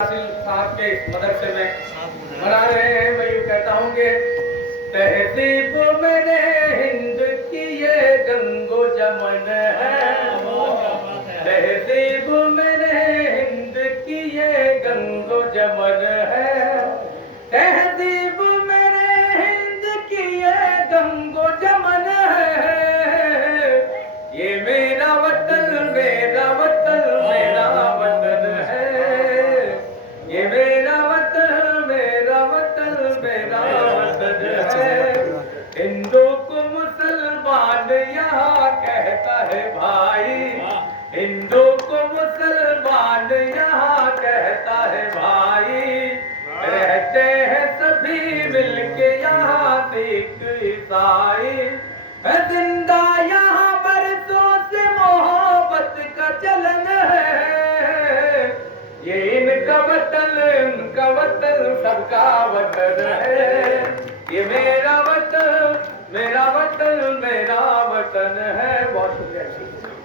साहब के मदरसे में मना रहे हैं। मैं यूँ कहता हूँ कि तहजीब मेरे हिंद की ये गंगो जमन है, तहजीब मेरे हिंद की ये गंगो जमन है, तहजीब मेरे हिंद की ये गंगो जमन है। ये मेरा वतन मेरा वतन मेरा वतन है, ये मेरा वतन मेरा वतन मेरा वतन है। हिंदू को मुसलमान यहाँ कहता है भाई, हिंदू को मुसलमान यहाँ कहता है भाई। रहते हैं सभी मिलके यहाँ सिख ईसाई, जिंदा यहाँ बरसों से मोहब्बत का चलन है। ये इनका वतन उनका वतन सबका वतन है। ये मेरा वतन मेरा वतन मेरा वतन है। बहुत शुक्रिया।